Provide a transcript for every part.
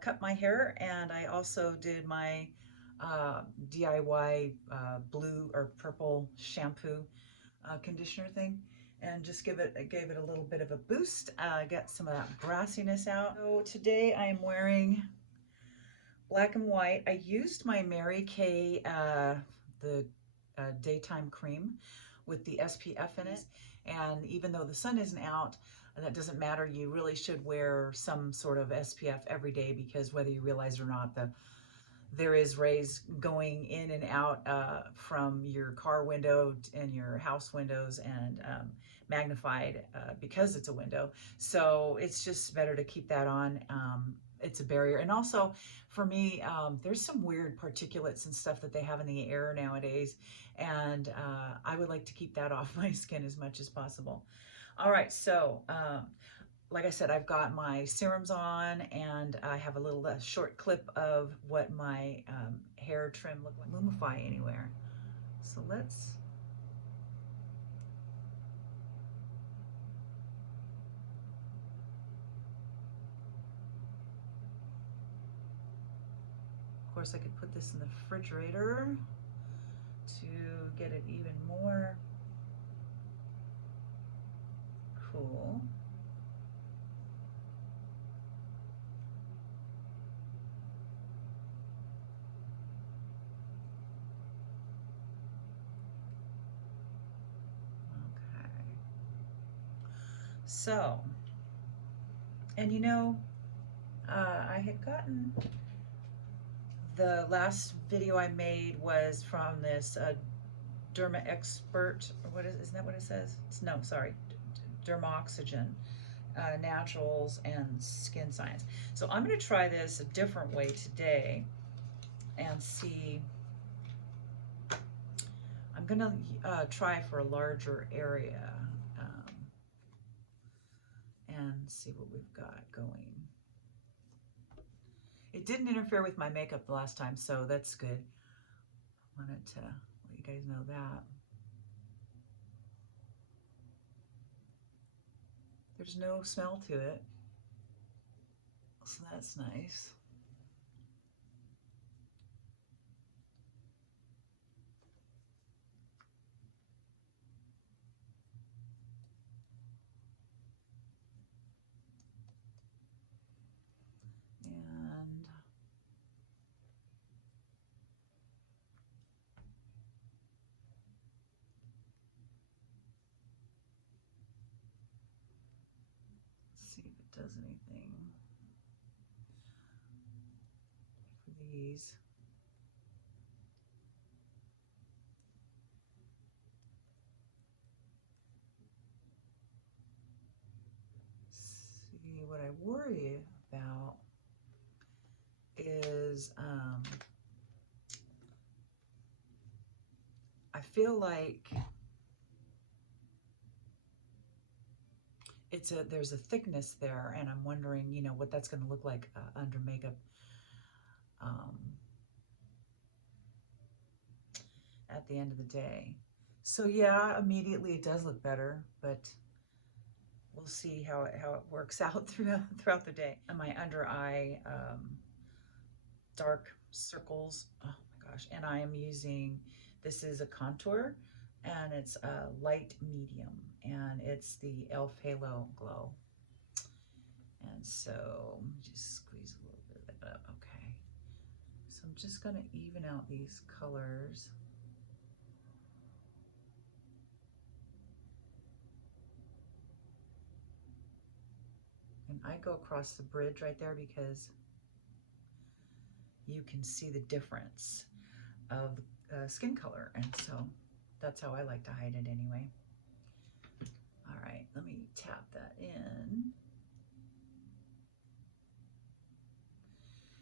cut my hair, and I also did my DIY blue or purple shampoo conditioner thing, and just gave it a little bit of a boost, get some of that brassiness out. So today I am wearing black and white. I used my Mary Kay the daytime cream with the SPF in it, and even though the sun isn't out, that doesn't matter. You really should wear some sort of SPF every day, because whether you realize it or not, there is rays going in and out from your car window and your house windows, and magnified because it's a window. So it's just better to keep that on. It's a barrier. And also for me, there's some weird particulates and stuff that they have in the air nowadays. And I would like to keep that off my skin as much as possible. All right, so like I said, I've got my serums on, and I have a little short clip of what my hair trim looked like. Lumify anywhere. So let's. Of course, I could put this in the refrigerator to get it even more cool. So, and you know, I had gotten, the last video I made was from this Derma Expert, or what is, isn't that what it says? It's, no, sorry, Dermoxygen, Naturals and Skin Science. So I'm gonna try this a different way today and see. I'm gonna try for a larger area and see what we've got going. It didn't interfere with my makeup the last time, so that's good. Wanted to let you guys know that. There's no smell to it, so that's nice. And let's see if it does anything for these. See, what I worry about is I feel like there's a thickness there, and I'm wondering, you know, what that's going to look like under makeup at the end of the day. So yeah, immediately it does look better, but we'll see how it works out throughout the day. And my under eye dark circles, oh my gosh, and I am using, this is a contour, and it's a light medium, and it's the e.l.f. Halo Glow. And so just squeeze a little bit of it up. Okay, so I'm just going to even out these colors. And I go across the bridge right there because you can see the difference of skin color, and so that's how I like to hide it anyway. All right, let me tap that in.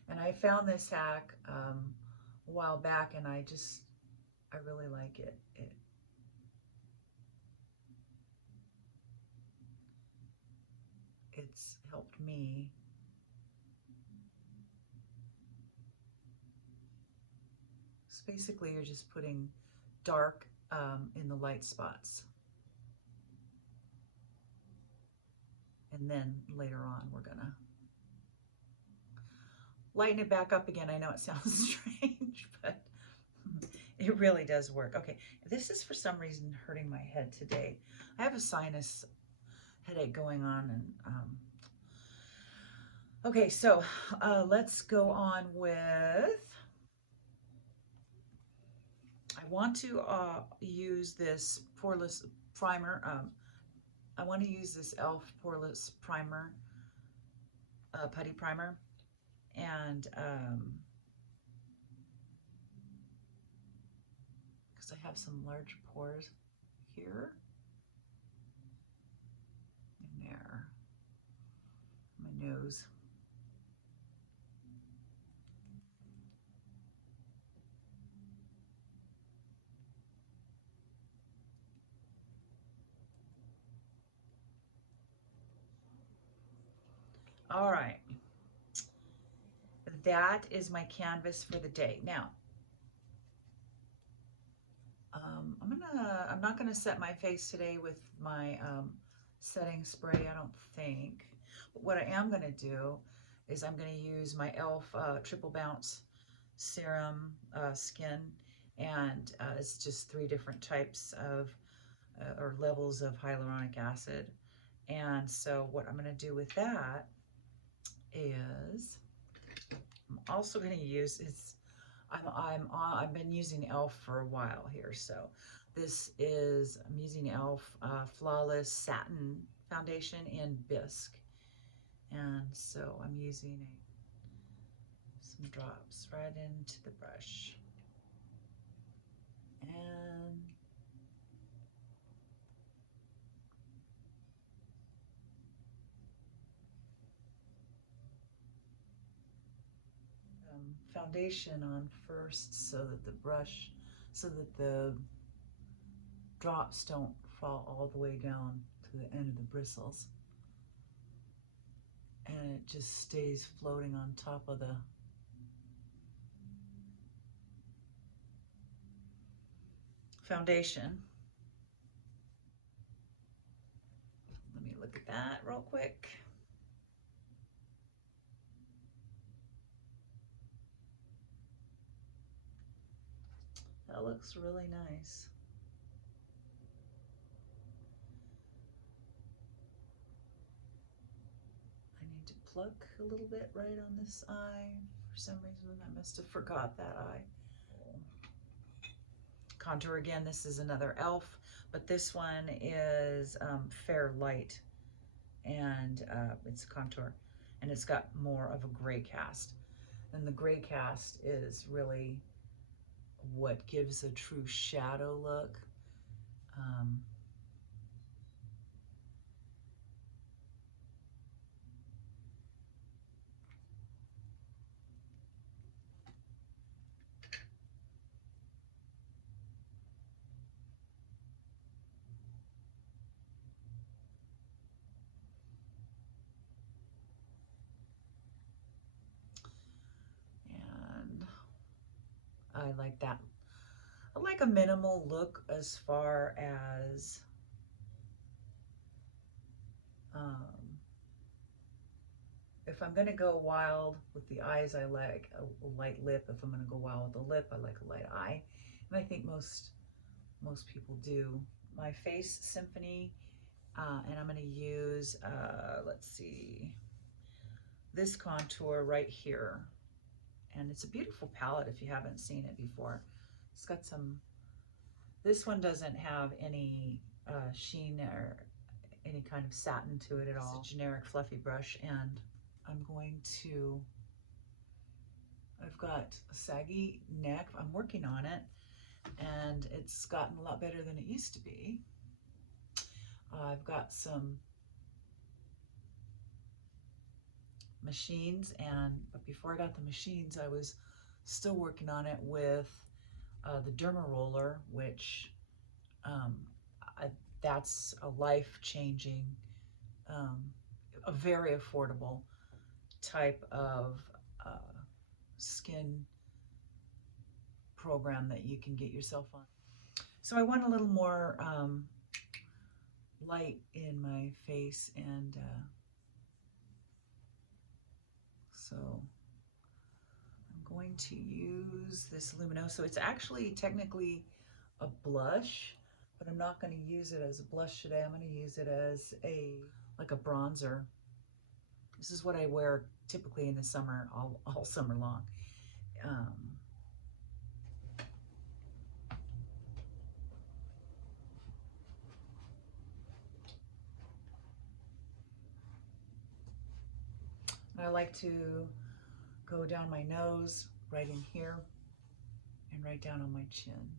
And I found this hack a while back, and I really like it. It's helped me. So basically you're just putting dark in the light spots. And then later on we're gonna lighten it back up again. I know it sounds strange, but it really does work. Okay, this is for some reason hurting my head today. I have a sinus headache going on, and okay, so let's go on with, I want to use this poreless primer. I want to use this e.l.f. poreless primer, putty primer, and because I have some large pores here and there, my nose. All right, that is my canvas for the day. Now, I'm not gonna set my face today with my setting spray, I don't think. But what I am gonna do is I'm gonna use my e.l.f. Triple Bounce Serum Skin, and it's just 3 different types of or levels of hyaluronic acid. And so what I'm gonna do with that is I'm also gonna use, I've been using e.l.f. for a while here, so this is, I'm using e.l.f. Flawless Satin Foundation in Bisque, and so I'm using some drops right into the brush, and foundation on first so that the drops don't fall all the way down to the end of the bristles, and it just stays floating on top of the foundation. Let me look at that real quick. That looks really nice. I need to pluck a little bit right on this eye. For some reason, I must have forgot that eye. Contour again, this is another e.l.f., but this one is Fair Light, and it's a contour, and it's got more of a gray cast. And the gray cast is really what gives a true shadow look. And I like that. I like a minimal look as far as if I'm going to go wild with the eyes, I like a light lip. If I'm going to go wild with the lip, I like a light eye. And I think most people do. My face, Symphony, and I'm going to use, let's see, this contour right here. And it's a beautiful palette if you haven't seen it before. It's got some, this one doesn't have any sheen or any kind of satin to it at all. It's a generic fluffy brush, and I'm going to, I've got a saggy neck. I'm working on it, and it's gotten a lot better than it used to be. I've got some machines, but before I got the machines, I was still working on it with the derma roller, which that's a life-changing, a very affordable type of skin program that you can get yourself on. So I want a little more light in my face, and so going to use this Luminoso. It's actually technically a blush, but I'm not going to use it as a blush today. I'm going to use it as like a bronzer. This is what I wear typically in the summer, all summer long. I like to go down my nose, right in here, and right down on my chin.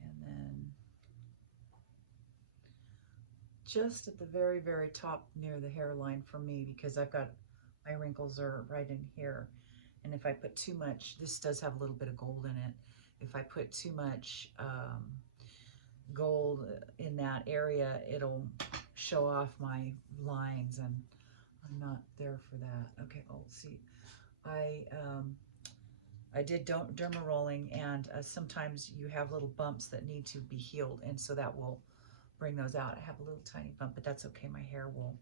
And then just at the very, very top near the hairline for me, because I've got, my wrinkles are right in here. And if I put too much, this does have a little bit of gold in it. If I put too much gold in that area, it'll show off my lines, and I'm not there for that. Okay, oh, see, I did derma rolling, and sometimes you have little bumps that need to be healed, and so that will bring those out. I have a little tiny bump, but that's okay, my hair will.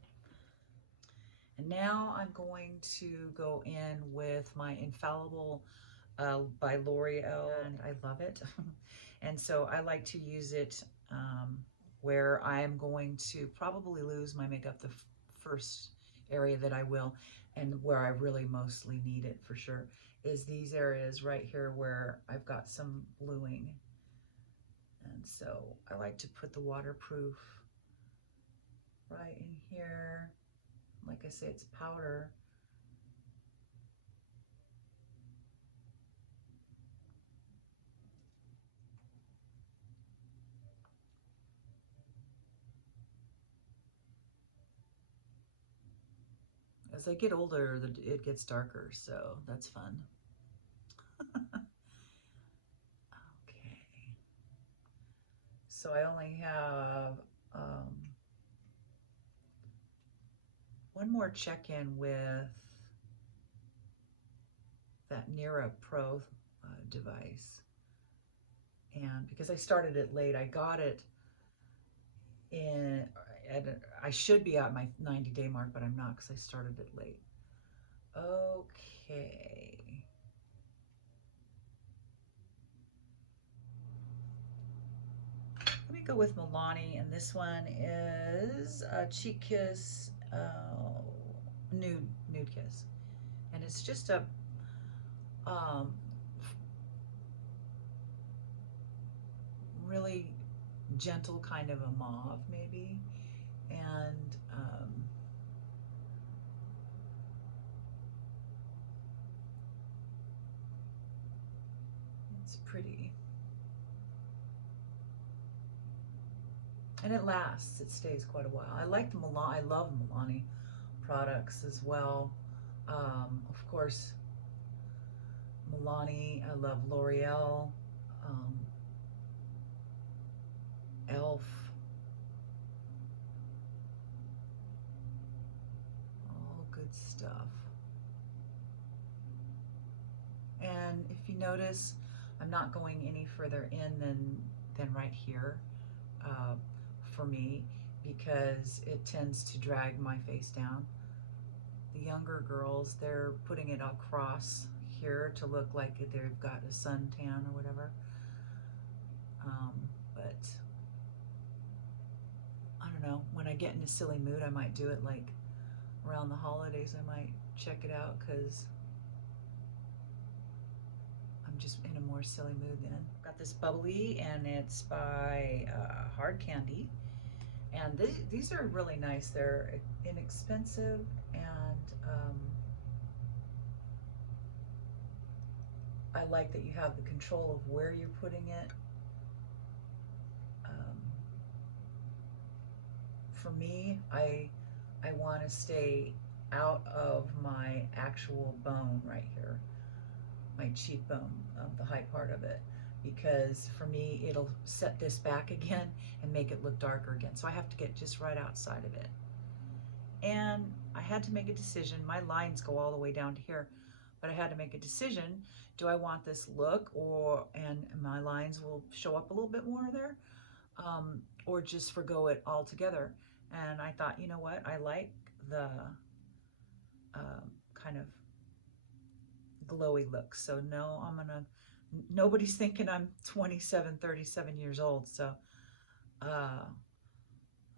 And now I'm going to go in with my Infallible by L'Oreal, and I love it. And so I like to use it where I am going to probably lose my makeup, the first area that I will, and where I really mostly need it for sure, is these areas right here where I've got some bluing. And so I like to put the waterproof right in here. Like I say, it's powder. As I get older, it gets darker, so that's fun. Okay. So I only have one more check-in with that Nira Pro device. And because I started it late, I got it in, I should be at my 90-day mark, but I'm not because I started it late. Okay. Let me go with Milani, and this one is Cheek Kiss Nude Kiss. And it's just a really gentle kind of a mauve maybe, and it's pretty, and it lasts, it stays quite a while. I like the Milani, I love Milani products as well. Of course, Milani, I love L'Oreal, Elf, all good stuff. And if you notice, I'm not going any further in than right here for me, because it tends to drag my face down. The younger girls, they're putting it across here to look like they've got a suntan or whatever. But I don't know, when I get in a silly mood, I might do it like around the holidays. I might check it out because I'm just in a more silly mood then. Got this bubbly, and it's by Hard Candy. And these are really nice. They're inexpensive, and I like that you have the control of where you're putting it. For me, I want to stay out of my actual bone right here, my cheekbone, the high part of it, because for me it'll set this back again and make it look darker again. So I have to get just right outside of it. And I had to make a decision. My lines go all the way down to here, but I had to make a decision. Do I want this look, and my lines will show up a little bit more there? or just forgo it altogether. And I thought, you know what? I like the kind of glowy look. So no, nobody's thinking I'm 27, 37 years old. So uh,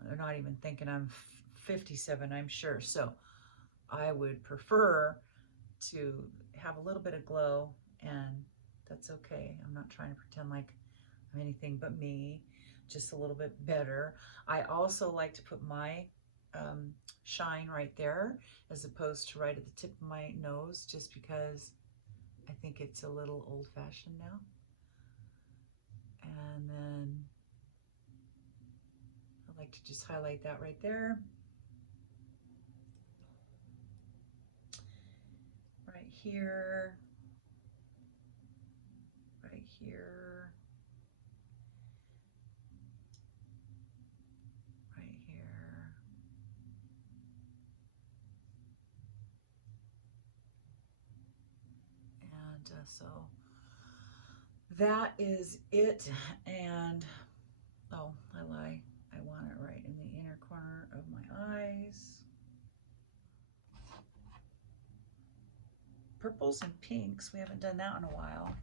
they're not even thinking I'm 57, I'm sure. So I would prefer to have a little bit of glow, and that's okay. I'm not trying to pretend like I'm anything but me, just a little bit better. I also like to put my shine right there as opposed to right at the tip of my nose, just because I think it's a little old-fashioned now. And then I like to just highlight that right there. Right here. Right here. Right here. And so that is it. And oh, I lie. I want it right in the inner corner of my eyes. Purples and pinks, we haven't done that in a while.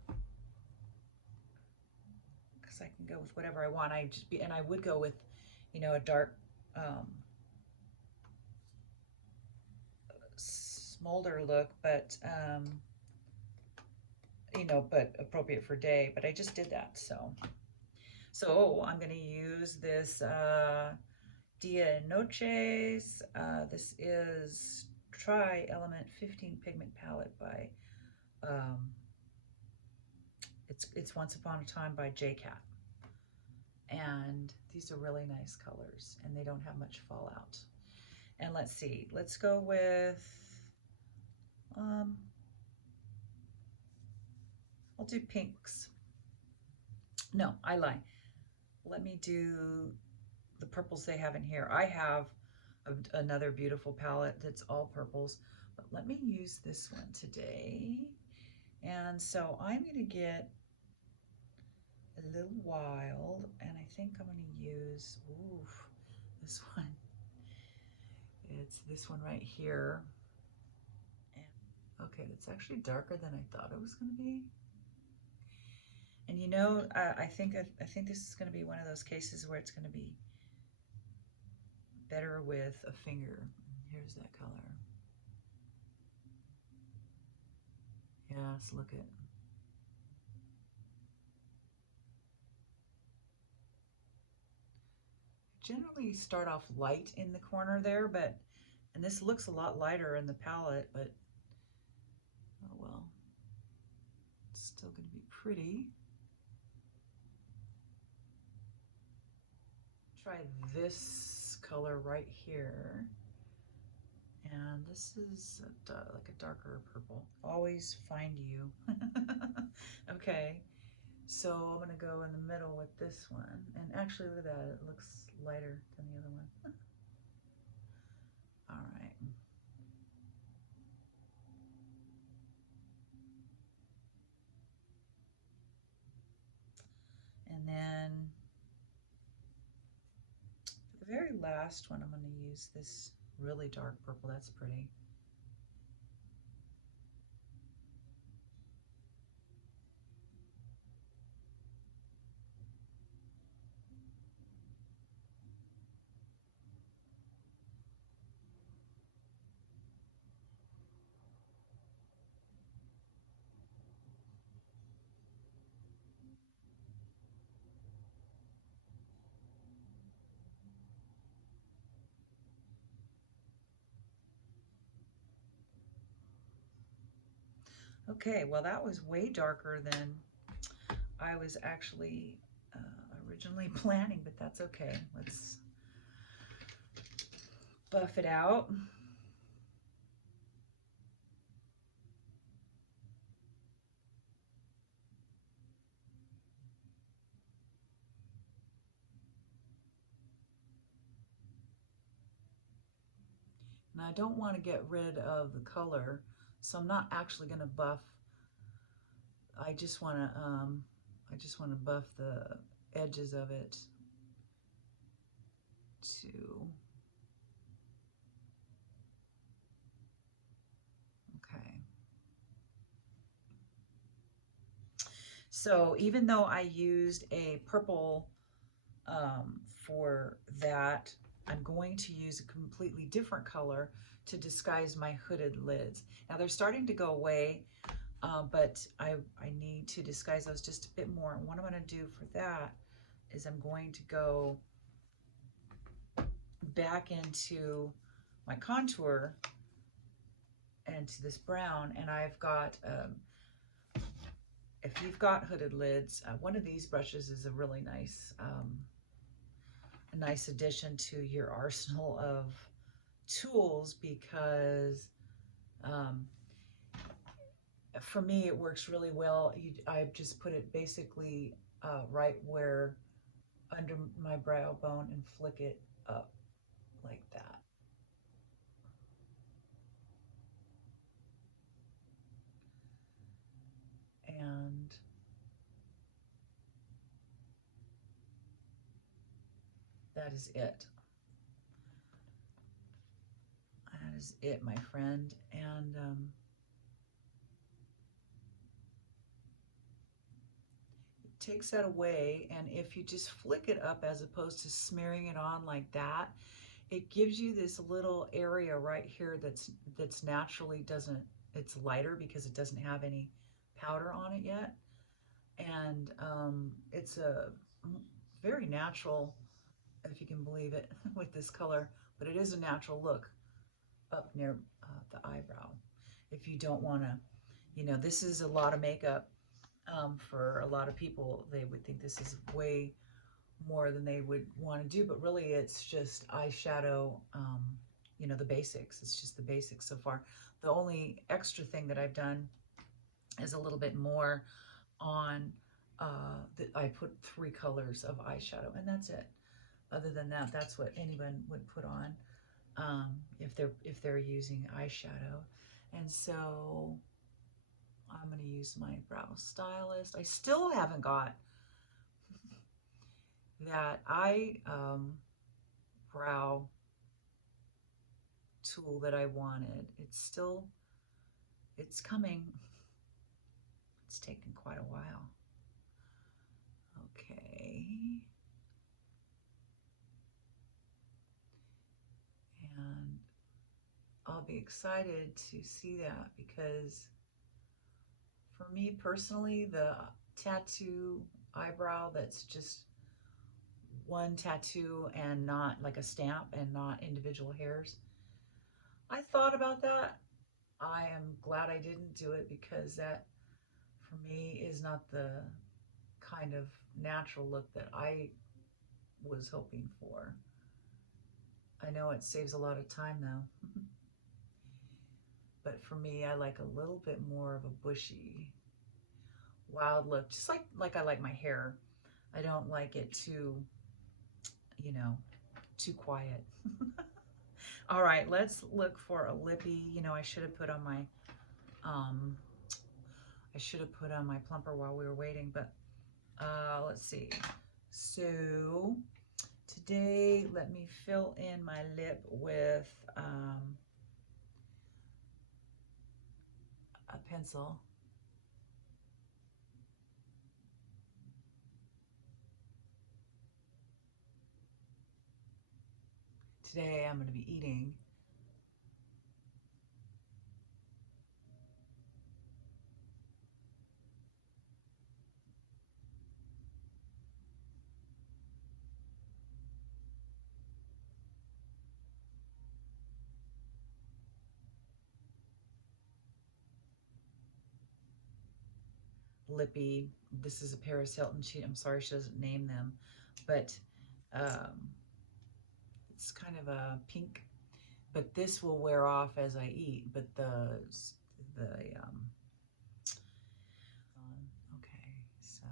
Because I can go with whatever I want. And I would go with, you know, a dark smolder look, but you know, but appropriate for day. But I just did that, so I'm going to use this Dia Noches. This is Tri-Element 15 Pigment Palette by, it's Once Upon a Time by J-Cat. And these are really nice colors, and they don't have much fallout. And let's see, let's go with, I'll do pinks. No, I lie. Let me do the purples they have in here. I have another beautiful palette that's all purples, but let me use this one today. And so I'm going to get a little wild, and I think I'm going to use, this one. It's this one right here. And, okay, that's actually darker than I thought it was going to be. And you know, I think this is going to be one of those cases where it's going to be better with a finger. Here's that color. Yes, look at. Generally start off light in the corner there, and this looks a lot lighter in the palette, but oh well, it's still going to be pretty. Try this color right here, and this is like a darker purple. Always find you. Okay, so I'm going to go in the middle with this one, and actually look at that, it looks lighter than the other one. All right. And then for the very last one, I'm going to use this really dark purple. That's pretty. Okay, well that was way darker than I was actually originally planning, but that's okay. Let's buff it out. And I don't want to get rid of the color, so I'm not actually going to buff. I just want to buff the edges of it. to, okay. So even though I used a purple for that, I'm going to use a completely different color to disguise my hooded lids. Now they're starting to go away, but I need to disguise those just a bit more. And what I'm going to do for that is I'm going to go back into my contour and to this brown, and I've got, if you've got hooded lids, one of these brushes is a really nice, a nice addition to your arsenal of tools, because for me it works really well. I just put it basically right where under my brow bone and flick it up like that. And that is it. That is it, my friend. And it takes that away. And if you just flick it up as opposed to smearing it on like that, it gives you this little area right here that's naturally doesn't, it's lighter because it doesn't have any powder on it yet. And it's a very natural, if you can believe it, with this color, but it is a natural look up near the eyebrow. If you don't want to, you know, this is a lot of makeup for a lot of people. They would think this is way more than they would want to do, but really it's just eyeshadow, you know, the basics. It's just the basics so far. The only extra thing that I've done is a little bit more on, I put 3 colors of eyeshadow, and that's it. Other than that, that's what anyone would put on if they're using eyeshadow. And so I'm going to use my brow stylist. I still haven't got that brow tool that I wanted. It's coming. It's taken quite a while. Okay. And I'll be excited to see that, because for me personally, the tattoo eyebrow that's just one tattoo and not like a stamp and not individual hairs, I thought about that. I am glad I didn't do it, because that for me is not the kind of natural look that I was hoping for. I know it saves a lot of time though. But for me, I like a little bit more of a bushy, wild look, just like I like my hair. I don't like it too, you know, too quiet. All right, let's look for a lippy. You know, I should have put on my plumper while we were waiting, but let's see. So today, let me fill in my lip with a pencil. Today I'm going to be eating lippy. This is a Paris Hilton. I'm sorry she doesn't name them, but it's kind of a pink. But this will wear off as I eat. But okay, so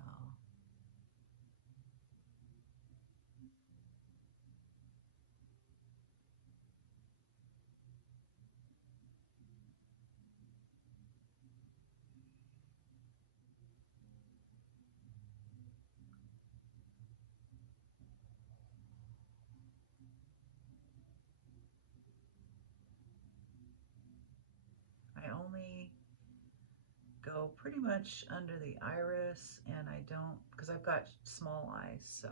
pretty much under the iris, and I don't, because I've got small eyes, so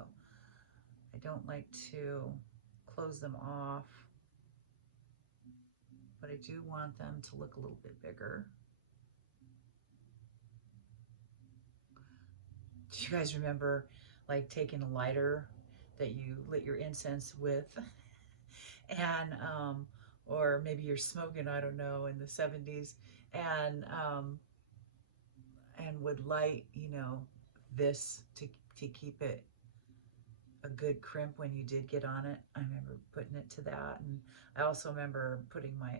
I don't like to close them off, but I do want them to look a little bit bigger. Do you guys remember like taking a lighter that you lit your incense with and or maybe you're smoking, I don't know, in the 70s, and would light, you know, this to keep it a good crimp when you did get on it. I remember putting it to that, and I also remember putting my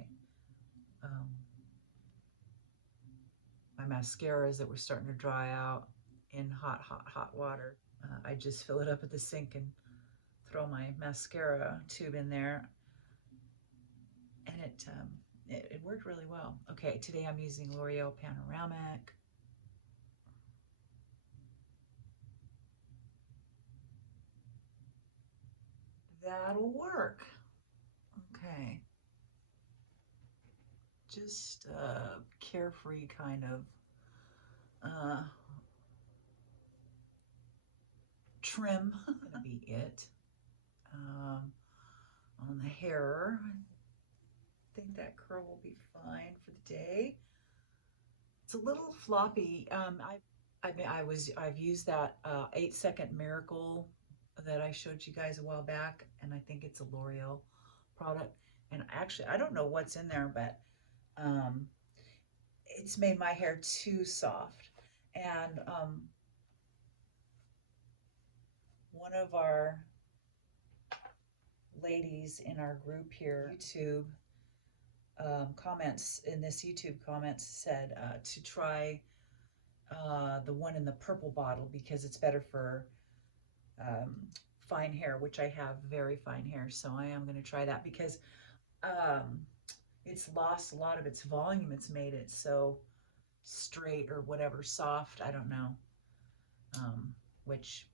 my mascaras that were starting to dry out in hot water. I just fill it up at the sink and throw my mascara tube in there, and it worked really well. Okay, today I'm using L'Oreal Panoramic. That'll work. Okay. Just a carefree kind of trim. Gonna be it. On the hair, I think that curl will be fine for the day. It's a little floppy. I've used that 8-second Miracle that I showed you guys a while back, and I think it's a L'Oreal product. And actually, I don't know what's in there, but it's made my hair too soft. And one of our ladies in our group here, YouTube comments, in this YouTube comments said to try the one in the purple bottle because it's better for fine hair, which I have very fine hair, so I am going to try that because it's lost a lot of its volume. It's made it so straight or whatever, soft, I don't know, which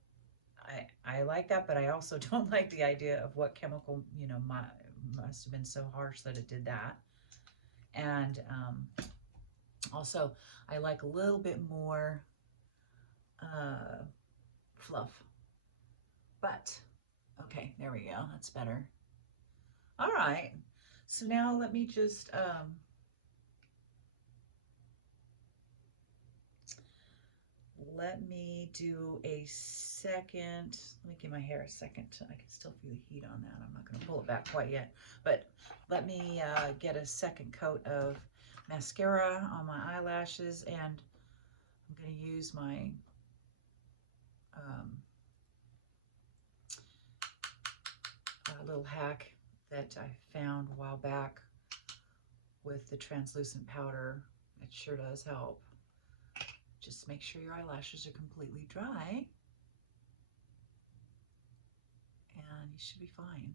I like that, but I also don't like the idea of what chemical, you know, must have been so harsh that it did that. And also I like a little bit more fluff, but okay, there we go, that's better. All right, so now let me just let me do a second, let me give my hair a second I can still feel the heat on that. I'm not going to pull it back quite yet, but let me get a second coat of mascara on my eyelashes, and I'm going to use my little hack that I found a while back with the translucent powder. It sure does help. Just make sure your eyelashes are completely dry, and you should be fine.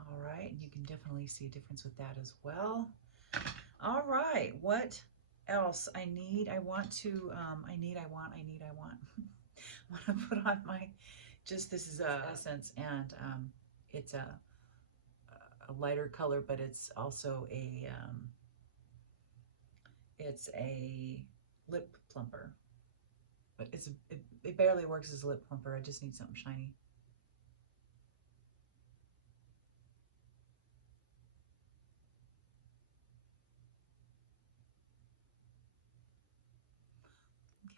All right, and you can definitely see a difference with that as well. All right, what else I need? I want to, I want to put on my, this is a essence, and it's a lighter color, but it's also it's a lip plumper, but it barely works as a lip plumper. I just need something shiny.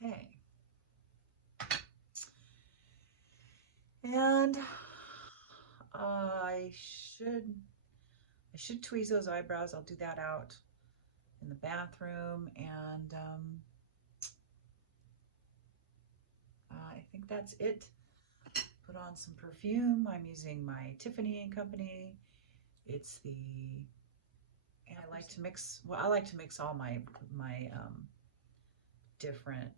Okay. And I should tweeze those eyebrows. I'll do that out in the bathroom, and I think that's it. Put on some perfume. I'm using my Tiffany & Company. It's the, and I like to mix, well, I like to mix all my different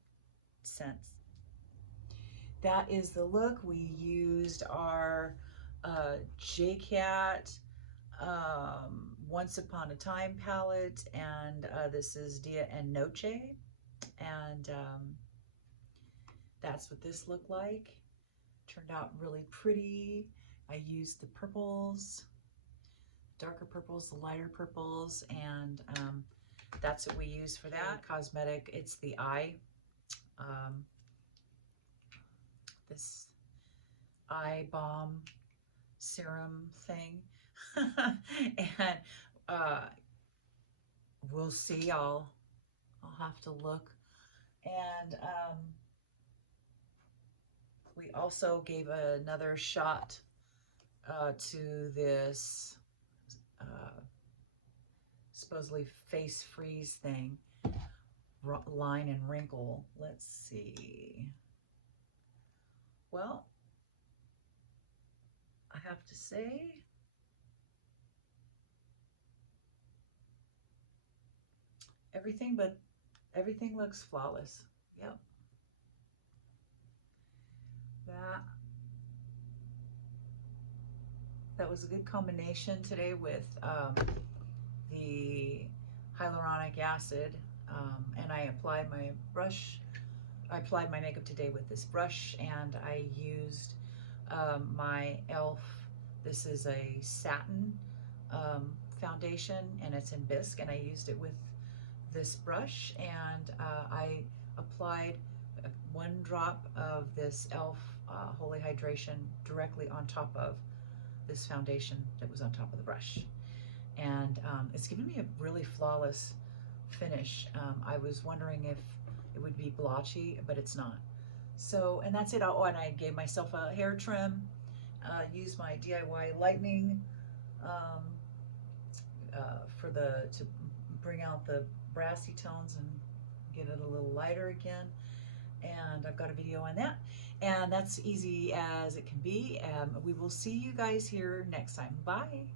scents. That is the look. We used our JCat Once Upon a Time palette, and this is Dia and Noche, and that's what this looked like. Turned out really pretty. I used the purples, darker purples, the lighter purples, and that's what we use for that. Cosmetic, it's the eye, this eye balm serum thing. And we'll see. I'll have to look. And we also gave another shot to this supposedly face freeze thing, line and wrinkle. Let's see. Well, I have to say, everything looks flawless. Yep. That was a good combination today with the hyaluronic acid, and I applied my makeup today with this brush, and I used my e.l.f. This is a satin foundation, and it's in bisque, and I used it with this brush, and I applied 1 drop of this e.l.f. Holy Hydration directly on top of this foundation that was on top of the brush. And it's given me a really flawless finish. I was wondering if it would be blotchy, but it's not. So, and that's it. Oh, and I gave myself a hair trim, used my DIY lightning to bring out the brassy tones and get it a little lighter again. And I've got a video on that, and that's easy as it can be. We will see you guys here next time. Bye.